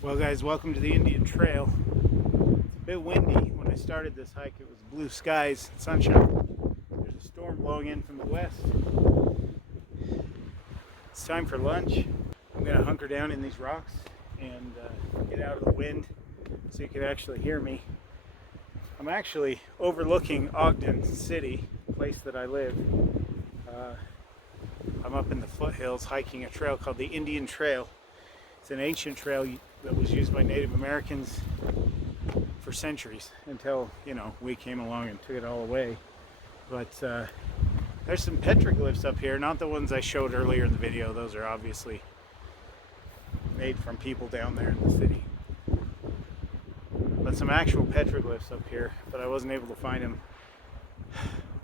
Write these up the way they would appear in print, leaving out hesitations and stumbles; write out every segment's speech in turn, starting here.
Well guys, welcome to the Indian Trail. It's a bit windy. When I started this hike it was blue skies and sunshine. There's a storm blowing in from the west. It's time for lunch. I'm going to hunker down in these rocks and get out of the wind so you can actually hear me. I'm actually overlooking Ogden city, the place that I live. I'm up in the foothills hiking a trail called the Indian Trail. It's an ancient trail that was used by Native Americans for centuries until, we came along and took it all away. But there's some petroglyphs up here, not the ones I showed earlier in the video. Those are obviously made from people down there in the city. But some actual petroglyphs up here, but I wasn't able to find them.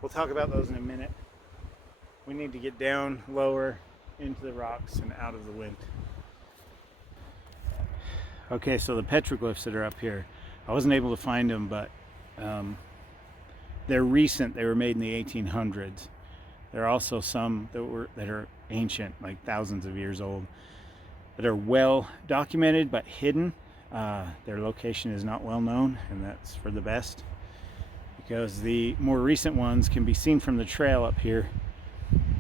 We'll talk about those in a minute. We need to get down lower into the rocks and out of the wind. Okay, so the petroglyphs that are up here, I wasn't able to find them, but they're recent. They were made in the 1800s. There are also some that are ancient, like thousands of years old, that are well documented but hidden. Their location is not well known, and that's for the best, because the more recent ones can be seen from the trail up here,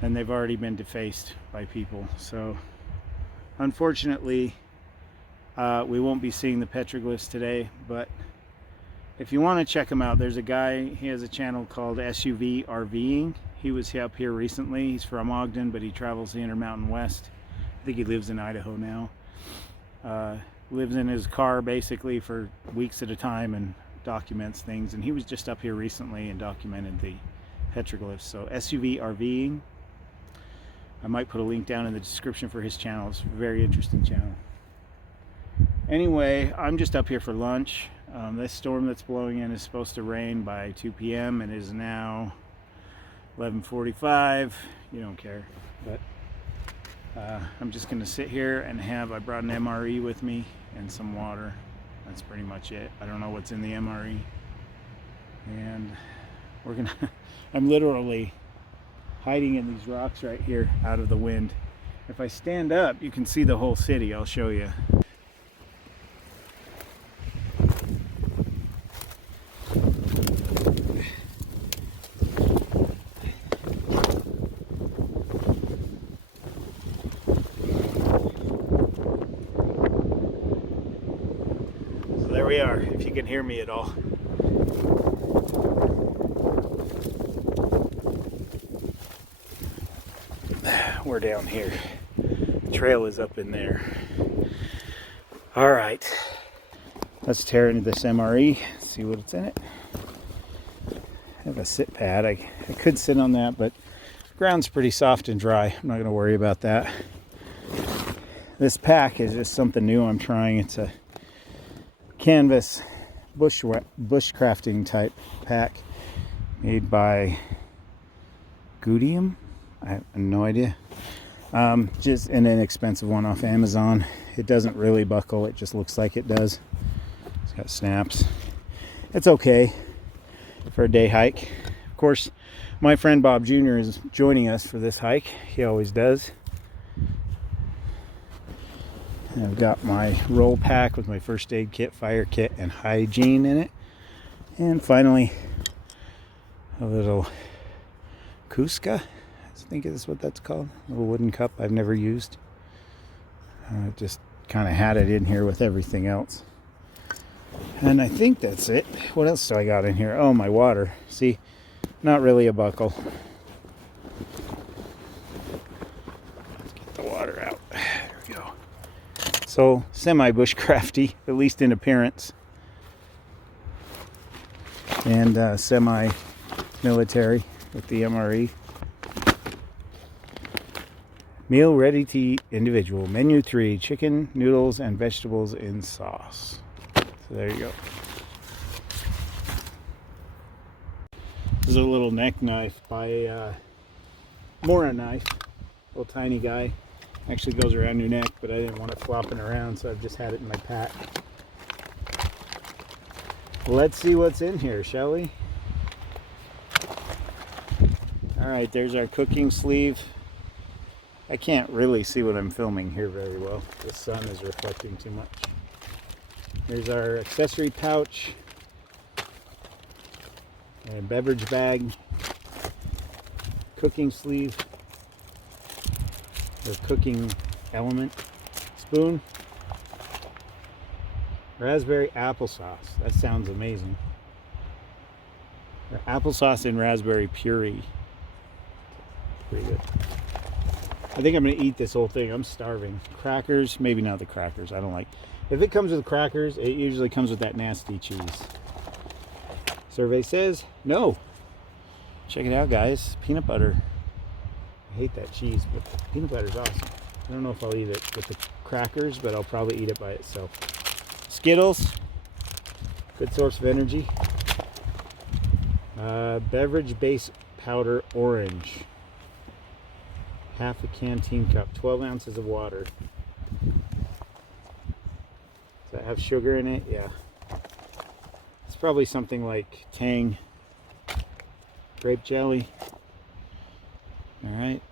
and they've already been defaced by people. So unfortunately, we won't be seeing the petroglyphs today, but if you want to check him out, there's a guy, he has a channel called SUV RVing. He was up here recently. He's from Ogden, but he travels the Intermountain West. I think he lives in Idaho now. Lives in his car basically for weeks at a time and documents things. And he was just up here recently and documented the petroglyphs. So SUV RVing. I might put a link down in the description for his channel. It's a very interesting channel. Anyway, I'm just up here for lunch. This storm that's blowing in is supposed to rain by 2 p.m. It is now 11:45. You don't care, but I'm just going to sit here and I brought an MRE with me and some water. That's pretty much it. I don't know what's in the MRE. And I'm literally hiding in these rocks right here out of the wind. If I stand up, you can see the whole city. I'll show you. There we are, if you can hear me at all. We're down here. The trail is up in there. All right, let's tear into this MRE, see what's in it. I have a sit pad. I could sit on that, but the ground's pretty soft and dry. I'm not going to worry about that. This pack is just something new I'm trying. It's a canvas bushcrafting type pack made by Gaudium. I have no idea. Just an inexpensive one off Amazon. It doesn't really buckle, it just looks like it does. It's got snaps. It's okay for a day hike. Of course, my friend Bob Jr. is joining us for this hike. He always does. I've got my roll pack with my first aid kit, fire kit, and hygiene in it. And finally, a little Kuska. I think is what that's called. A little wooden cup I've never used. Just kind of had it in here with everything else. And I think that's it. What else do I got in here? Oh, my water. See, not really a buckle. Let's get the water out. There we go. So semi-bushcrafty, at least in appearance, and semi-military with the MRE. Meal ready to eat individual. Menu 3, chicken, noodles, and vegetables in sauce. So there you go. This is a little neck knife by Mora knife. Little tiny guy. Actually goes around your neck, but I didn't want it flopping around, so I've just had it in my pack. Let's see what's in here, shall we? Alright, there's our cooking sleeve. I can't really see what I'm filming here very well. The sun is reflecting too much. There's our accessory pouch and beverage bag, cooking sleeve, or cooking element, spoon, raspberry applesauce. That sounds amazing. Or applesauce and raspberry puree. Pretty good. I think I'm going to eat this whole thing. I'm starving. Crackers, maybe not the crackers. I don't like. If it comes with crackers, it usually comes with that nasty cheese. Survey says no. Check it out, guys. Peanut butter. I hate that cheese, but peanut butter is awesome. I don't know if I'll eat it with the crackers, but I'll probably eat it by itself. Skittles. Good source of energy. Beverage base powder orange. Half a canteen cup, 12 ounces of water. Does that have sugar in it? Yeah. It's probably something like Tang grape jelly. All right.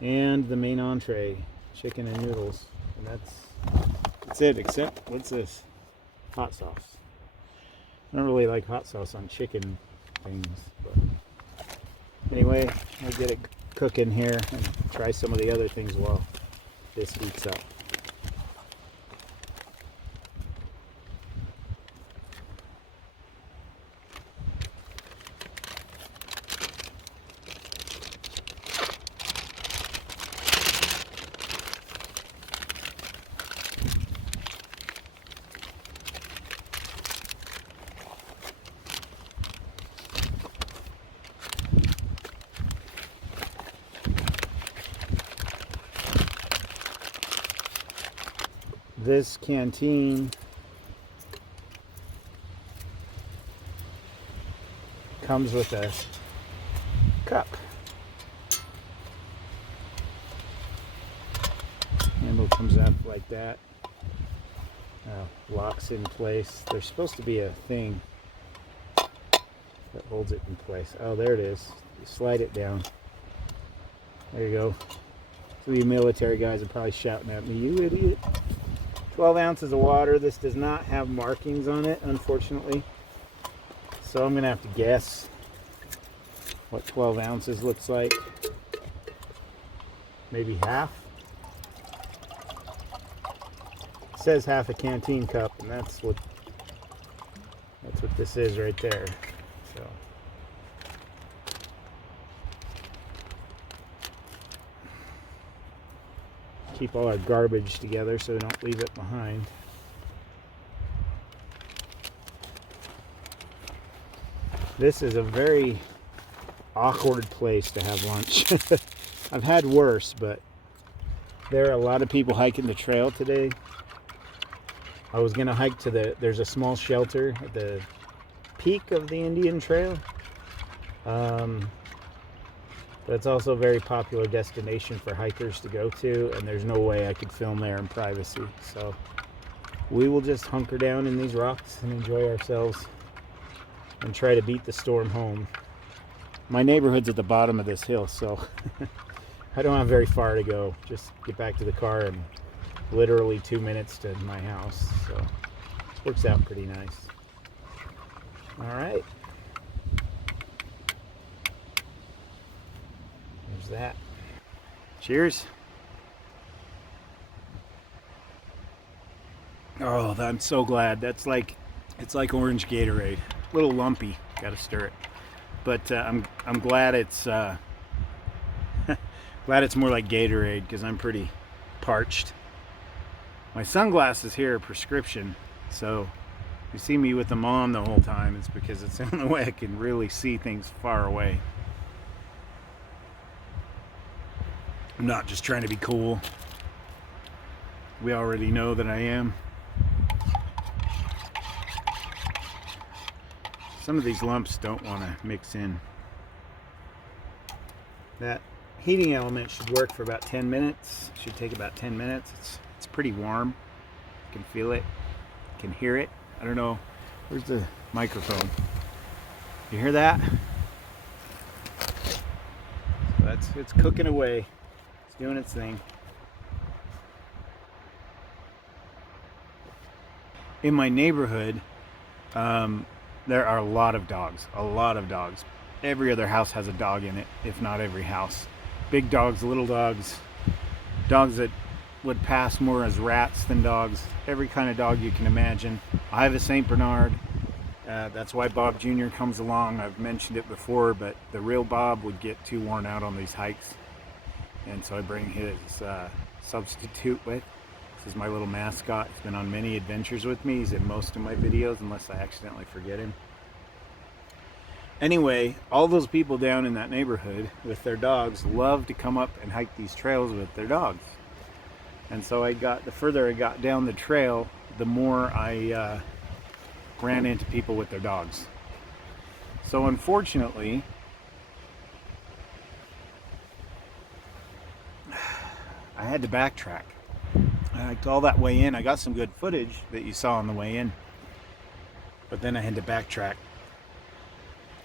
And the main entree, chicken and noodles. And that's it, except, what's this? Hot sauce. I don't really like hot sauce on chicken things, but anyway, I'll get it cooking here and try some of the other things while this heats up. This canteen comes with a cup. Handle comes up like that. Locks in place. There's supposed to be a thing that holds it in place. Oh, there it is. You slide it down. There you go. So you military guys are probably shouting at me, "You idiot." 12 ounces of water. This does not have markings on it, unfortunately. So I'm going to have to guess what 12 ounces looks like. Maybe half. It says half a canteen cup, and that's what this is right there. So keep all our garbage together so we don't leave it behind. This is a very awkward place to have lunch. I've had worse, but there are a lot of people hiking the trail today. I was gonna hike to there's a small shelter at the peak of the Indian Trail. But it's also a very popular destination for hikers to go to, and there's no way I could film there in privacy. So we will just hunker down in these rocks and enjoy ourselves and try to beat the storm home. My neighborhood's at the bottom of this hill, so I don't have very far to go. Just get back to the car and literally 2 minutes to my house. So works out pretty nice. All right. That. Cheers. Oh, I'm so glad. It's like orange Gatorade. A little lumpy. Got to stir it. But I'm glad it's glad it's more like Gatorade because I'm pretty parched. My sunglasses here are prescription, so you see me with them on the whole time. It's because it's the only way I can really see things far away. I'm not just trying to be cool. We already know that I am. Some of these lumps don't want to mix in. That heating element should work for about 10 minutes. Should take about 10 minutes. It's pretty warm. You can feel it. You can hear it. I don't know. Where's the microphone? You hear that? So it's cooking away. Doing its thing. in my neighborhood, there are a lot of dogs. Every other house has a dog in it, if not every house. Big dogs, little dogs, dogs that would pass more as rats than dogs. Every kind of dog you can imagine. I have a Saint Bernard. That's why Bob Jr. comes along. I've mentioned it before, but the real Bob would get too worn out on these hikes. And so I bring his substitute with. This is my little mascot. He's been on many adventures with me. He's in most of my videos, unless I accidentally forget him. Anyway, all those people down in that neighborhood with their dogs love to come up and hike these trails with their dogs. And so the further I got down the trail, the more I ran into people with their dogs. So unfortunately, I had to backtrack. I hiked all that way in. I got some good footage that you saw on the way in, but then I had to backtrack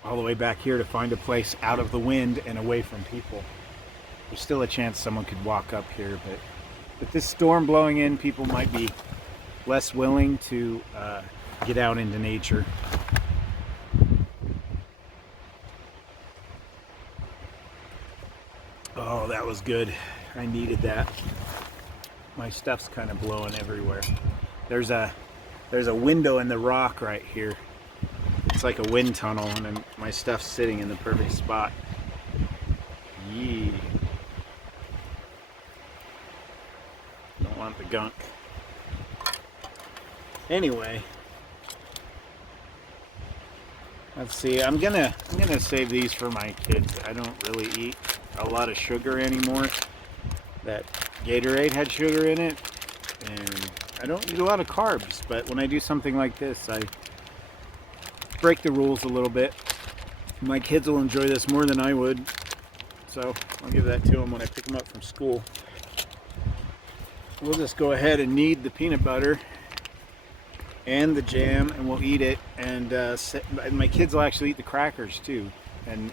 all the way back here to find a place out of the wind and away from people. There's still a chance someone could walk up here, but with this storm blowing in, people might be less willing to get out into nature. Oh, that was good. I needed that. My stuff's kind of blowing everywhere. There's a window in the rock right here. It's like a wind tunnel, and then my stuff's sitting in the perfect spot. Yee. Don't want the gunk. Anyway, let's see. I'm gonna save these for my kids. I don't really eat a lot of sugar anymore. That Gatorade had sugar in it, and I don't eat a lot of carbs. But when I do something like this, I break the rules a little bit. My kids will enjoy this more than I would, so I'll give that to them when I pick them up from school. We'll just go ahead and knead the peanut butter and the jam, and we'll eat it. And my kids will actually eat the crackers too. And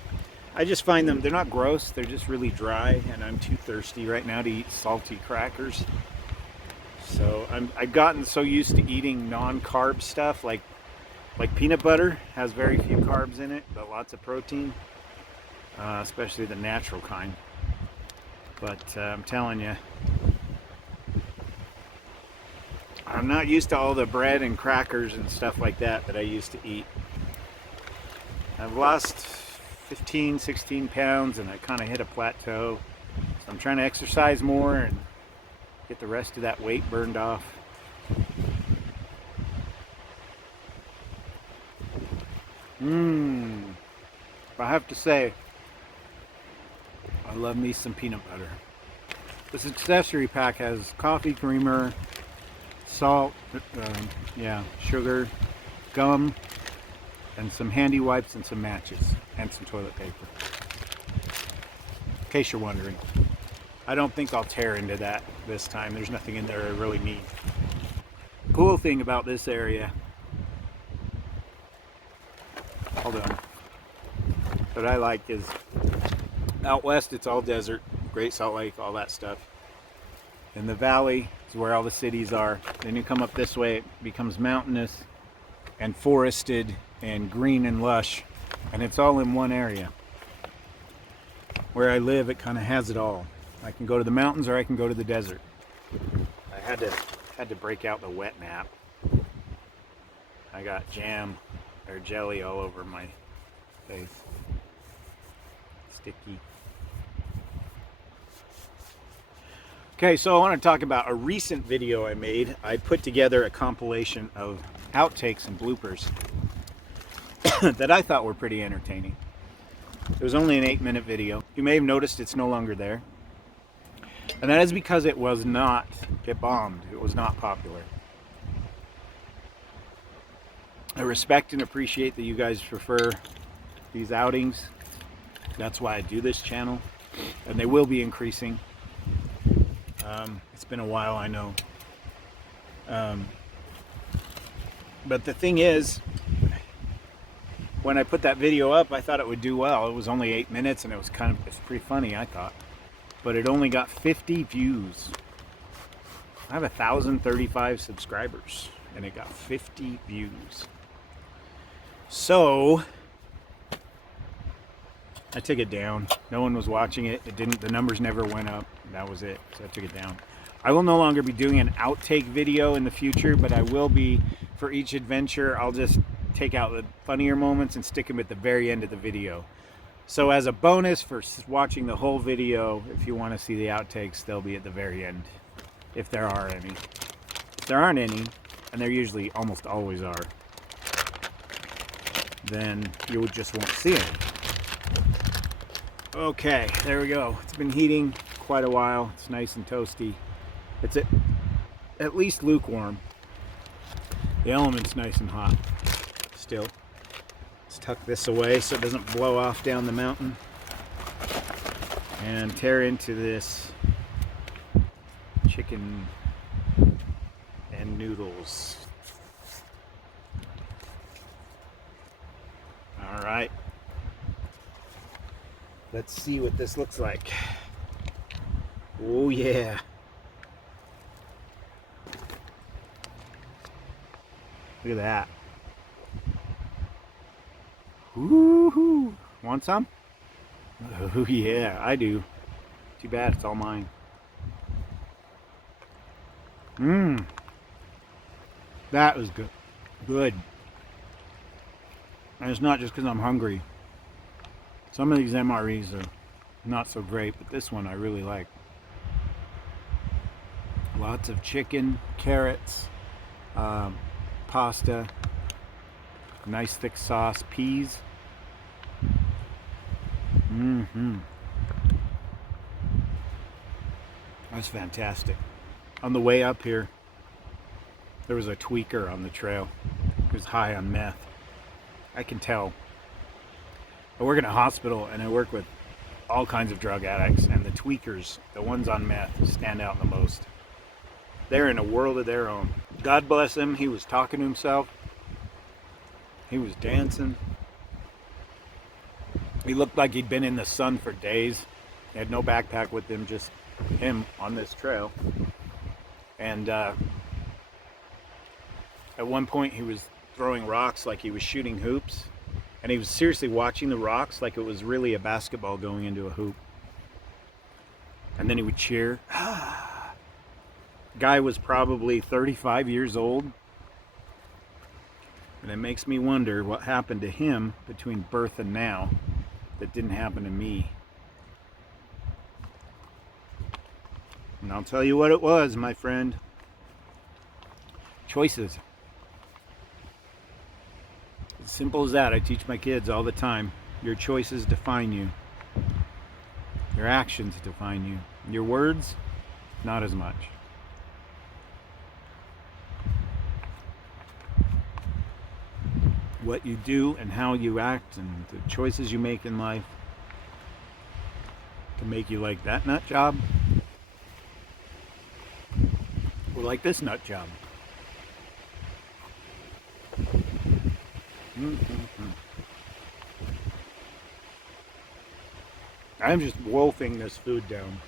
I just find them, they're not gross, they're just really dry, and I'm too thirsty right now to eat salty crackers. So I've gotten so used to eating non-carb stuff, like peanut butter has very few carbs in it, but lots of protein, especially the natural kind. But I'm telling you, I'm not used to all the bread and crackers and stuff like that I used to eat. I've lost 15, 16 pounds, and I kind of hit a plateau. So I'm trying to exercise more and get the rest of that weight burned off. I have to say, I love me some peanut butter. This accessory pack has coffee creamer, salt, sugar, gum, and some handy wipes and some matches and some toilet paper. In case you're wondering. I don't think I'll tear into that this time. There's nothing in there I really need. Cool thing about this area, hold on, what I like is out west it's all desert, Great Salt Lake, all that stuff. In the valley is where all the cities are. Then you come up this way, it becomes mountainous and forested and green and lush, and it's all in one area. Where I live, it kind of has it all. I can go to the mountains or I can go to the desert. I had to break out the wet nap. I got jam or jelly all over my face. Sticky. Okay, so I want to talk about a recent video I made. I put together a compilation of outtakes and bloopers that I thought were pretty entertaining. It was only an 8-minute video. You may have noticed it's no longer there. And that is because it bombed. It was not popular. I respect and appreciate that you guys prefer these outings. That's why I do this channel. And they will be increasing. It's been a while, I know. But the thing is, when I put that video up, I thought it would do well. It was only 8 minutes, and it's pretty funny, I thought. But it only got 50 views. I have 1,035 subscribers. and it got 50 views. So I took it down. No one was watching it. The numbers never went up. That was it. So I took it down. I will no longer be doing an outtake video in the future, but I will be, for each adventure, I'll just take out the funnier moments and stick them at the very end of the video. So as a bonus for watching the whole video, if you want to see the outtakes, they'll be at the very end, if there are any. If there aren't any, and there usually almost always are, then you just won't see any. Okay, there we go. It's been heating quite a while. It's nice and toasty. It's at least lukewarm. The element's nice and hot still. Let's tuck this away so it doesn't blow off down the mountain and tear into this chicken and noodles. All right. Let's see what this looks like. Oh yeah. Look at that. Woohoo! Want some? Oh yeah, I do. Too bad it's all mine. Mmm. That was good. Good. And it's not just because I'm hungry. Some of these MREs are not so great, but this one I really like. Lots of chicken, carrots, pasta, nice thick sauce, peas. That's fantastic. On the way up here, there was a tweaker on the trail. He was high on meth. I can tell. I work in a hospital and I work with all kinds of drug addicts, and the tweakers, the ones on meth, stand out the most. They're in a world of their own. God bless him, he was talking to himself. He was dancing. He looked like he'd been in the sun for days. He had no backpack with him, just him on this trail. And at one point he was throwing rocks like he was shooting hoops. And he was seriously watching the rocks like it was really a basketball going into a hoop. And then he would cheer. Guy was probably 35 years old. And it makes me wonder what happened to him between birth and now that didn't happen to me. And I'll tell you what it was, my friend. Choices. As simple as that. I teach my kids all the time. Your choices define you. Your actions define you. Your words, not as much. What you do and how you act and the choices you make in life can make you like that nut job or like this nut job. I'm just wolfing this food down.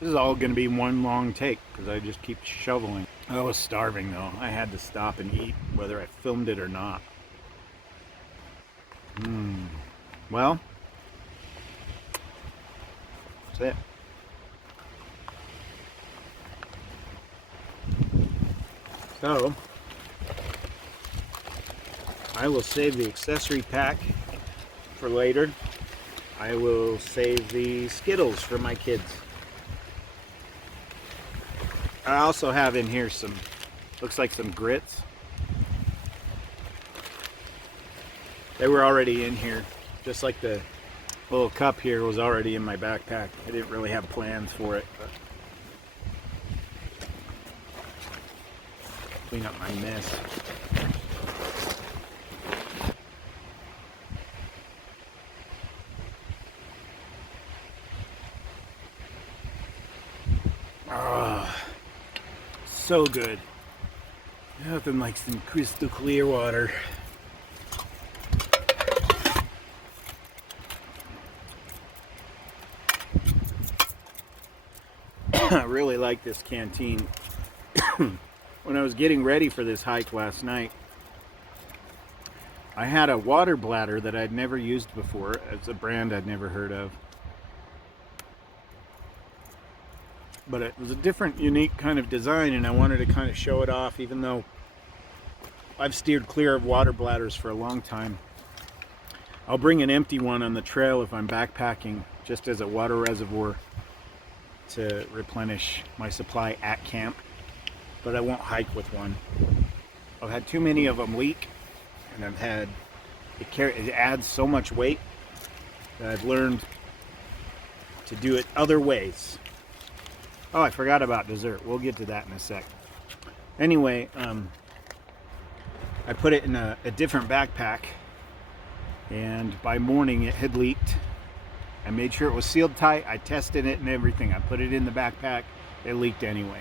This is all going to be one long take because I just keep shoveling. I was starving though. I had to stop and eat whether I filmed it or not. Well, that's it. So, I will save the accessory pack for later. I will save the Skittles for my kids. I also have in here some, looks like some grits. They were already in here, just like the little cup here was already in my backpack. I didn't really have plans for it, but clean up my mess. So good. Nothing like some crystal clear water. I really like this canteen. when I was getting ready for this hike last night, I had a water bladder that I'd never used before. It's a brand I'd never heard of. But it was a different, unique kind of design, and I wanted to kind of show it off, even though I've steered clear of water bladders for a long time. I'll bring an empty one on the trail if I'm backpacking, just as a water reservoir to replenish my supply at camp, but I won't hike with one. I've had too many of them leak, and it adds so much weight that I've learned to do it other ways. Oh, I forgot about dessert. We'll get to that in a sec. Anyway, I put it in a different backpack, and by morning it had leaked. I made sure it was sealed tight. I tested it and everything. I put it in the backpack. It leaked anyway.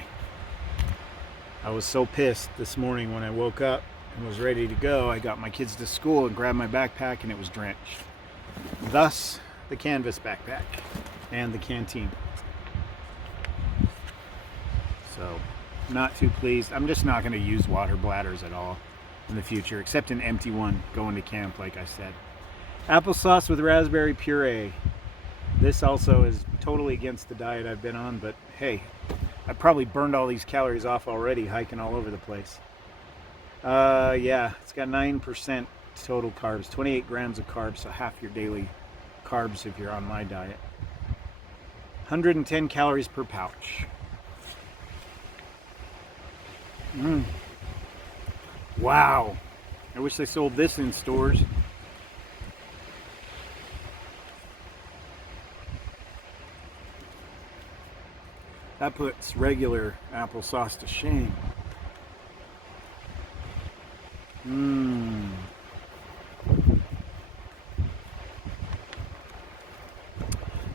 I was so pissed this morning when I woke up and was ready to go. I got my kids to school and grabbed my backpack, and it was drenched. Thus, the canvas backpack and the canteen. So, not too pleased. I'm just not going to use water bladders at all in the future, except an empty one going to camp, like I said. Applesauce with raspberry puree. This also is totally against the diet I've been on, but hey, I probably burned all these calories off already hiking all over the place. Yeah, it's got 9% total carbs, 28 grams of carbs, so half your daily carbs if you're on my diet. 110 calories per pouch. Wow, I wish they sold this in stores. That puts regular applesauce to shame.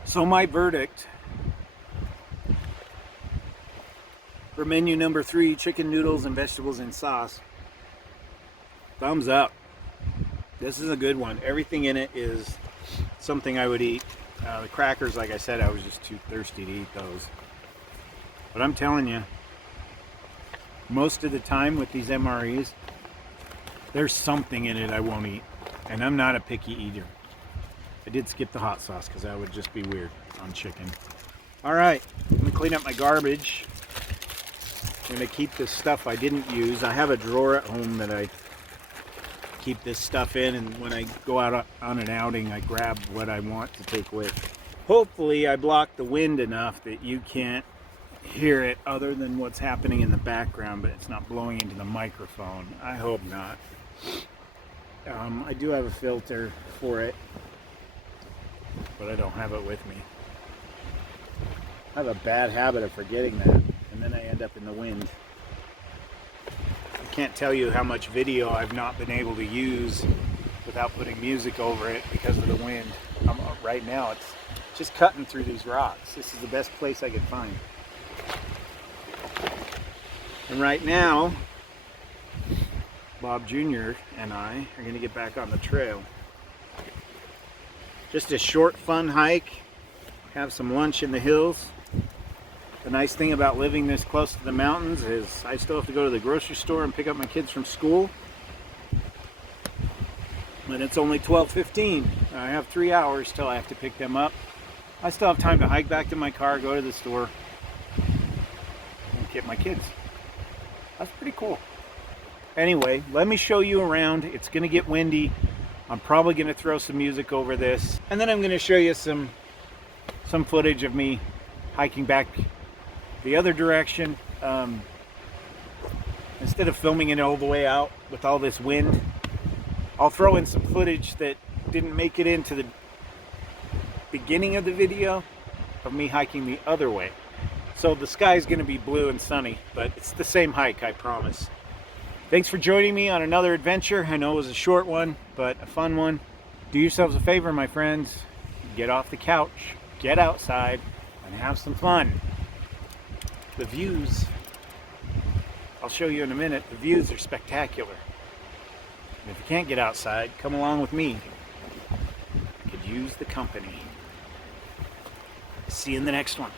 So my verdict for menu number 3, chicken noodles and vegetables in sauce. Thumbs up. This is a good one. Everything in it is something I would eat. The crackers, like I said, I was just too thirsty to eat those. But I'm telling you, most of the time with these MREs, there's something in it I won't eat. And I'm not a picky eater. I did skip the hot sauce because that would just be weird on chicken. Alright, I'm going to clean up my garbage. I'm going to keep this stuff I didn't use. I have a drawer at home that I keep this stuff in, and when I go out on an outing, I grab what I want to take with. Hopefully I blocked the wind enough that you can't hear it other than what's happening in the background, but it's not blowing into the microphone. I hope not. I do have a filter for it, but I don't have it with me. I have a bad habit of forgetting that, and then I end up in the wind. I can't tell you how much video I've not been able to use without putting music over it because of the wind. Right now it's just cutting through these rocks. This is the best place I could find. And right now, Bob Jr. and I are going to get back on the trail. Just a short, fun hike. Have some lunch in the hills. The nice thing about living this close to the mountains is I still have to go to the grocery store and pick up my kids from school. But it's only 12:15. I have 3 hours till I have to pick them up. I still have time to hike back to my car, go to the store, and get my kids. That's pretty cool. Anyway, let me show you around. It's going to get windy. I'm probably going to throw some music over this. And then I'm going to show you some footage of me hiking back the other direction. Instead of filming it all the way out with all this wind, I'll throw in some footage that didn't make it into the beginning of the video of me hiking the other way. So the sky's going to be blue and sunny, but it's the same hike, I promise. Thanks for joining me on another adventure. I know it was a short one, but a fun one. Do yourselves a favor, my friends. Get off the couch, get outside, and have some fun. The views, I'll show you in a minute, the views are spectacular. And if you can't get outside, come along with me. You could use the company. See you in the next one.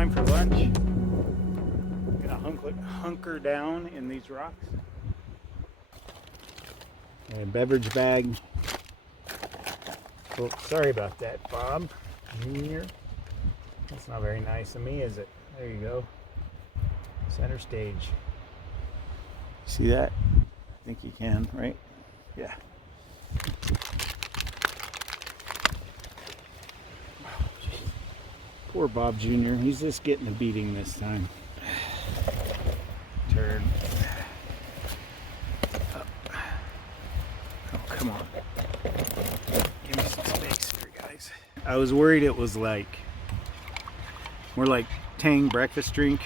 time for lunch. I'm gonna hunker down in these rocks. And a beverage bag. Oh, sorry about that, Bob Jr. That's not very nice of me, is it? There you go. Center stage. See that? I think you can, right? Yeah. Oh, poor Bob Jr. He's just getting a beating this time. Turn. Up. Oh, come on. Give me some space here, guys. I was worried it was like more like Tang breakfast drink,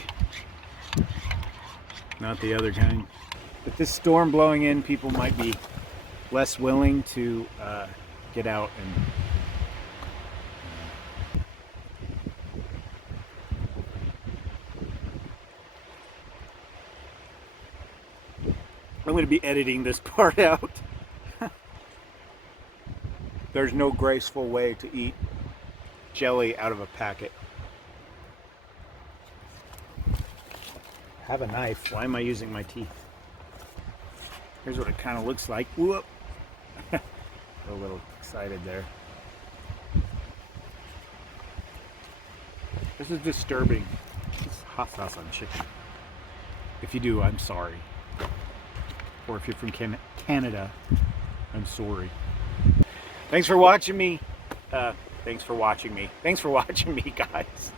not the other kind. With this storm blowing in, people might be less willing to get out and I'm going to be editing this part out. There's no graceful way to eat jelly out of a packet. Have a knife. Why am I using my teeth? Here's what it kind of looks like. Whoop! A little excited there. This is disturbing. It's hot sauce on chicken. If you do, I'm sorry. Or if you're from Canada, I'm sorry. Thanks for watching me. Thanks for watching me, guys.